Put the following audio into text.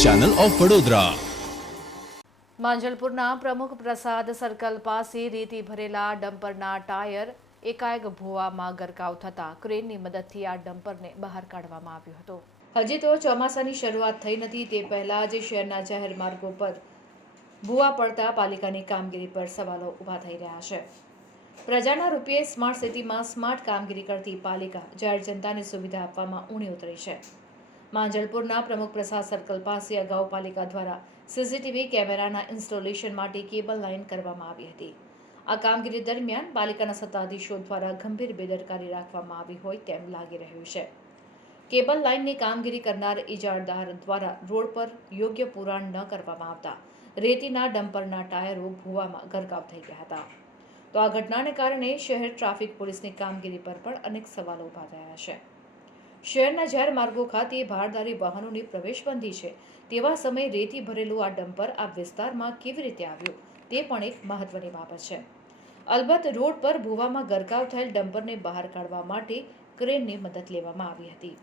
Channel of Vadodara માંજલપુરના Pramukh Prasad circle પાસે રેતી ભરેલા ડમ્પરના ટાયર એકાએક ભોવામાં ગરકાવ થતાં ક્રેનની મદદથી આ ડમ્પરને બહાર કાઢવામાં આવ્યો હતો. હજી તો ચોમાસાની શરૂઆત થઈ નથી તે પહેલા જ શહેરના જાહેર માર્ગો પર ભૂવા પડતા પાલિકાની કામગીરી પર સવાલો ઊભા થઈ રહ્યા છે. પ્રજાના રૂપિયે સ્માર્ટ સિટીમાં સ્માર્ટ કામગીરી કરતી પાલિકા જાહેર જનતાને સુવિધા આપવામાં ઊણી ઉતરી છે. માંજલપુરના પ્રમુખ પ્રસાદ સર્કલ પાસે અગાઉ પાલિકા દ્વારા સીસીટીવી કેમેરાના ઇન્સ્ટોલેશન માટે કેબલ લાઇન કરવામાં આવી હતી. આ કામગીરી દરમિયાન પાલિકાના સત્તાધીશો દ્વારા ગંભીર બેદરકારી રાખવામાં આવી હોય તેમ લાગી રહ્યું છે. કેબલ લાઇનની કામગીરી કરનાર ઇજારદાર દ્વારા રોડ પર યોગ્ય પુરાણ ન કરવામાં આવતા રેતીના ડમ્પરના ટાયરો ભૂવામાં ગરકાવ થઈ ગયા હતા. તો આ ઘટનાને કારણે શહેર ટ્રાફિક પોલીસની કામગીરી પર પણ અનેક સવાલો ઊભા થયા છે. શહેરના જાહેર માર્ગો ખાતે ભારદારી વાહનોની પ્રવેશબંધી છે. તેવા સમયે રેતી ભરેલું આ ડમ્પર આ વિસ્તારમાં કેવી રીતે આવ્યું? તે પણ એક મહત્વની બાબત છે. અલબત્ત, રોડ પર ભૂવામાં ગરકાવ થયેલ ડમ્પરને બહાર કાઢવા માટે ક્રેનની મદદ લેવામાં આવી હતી.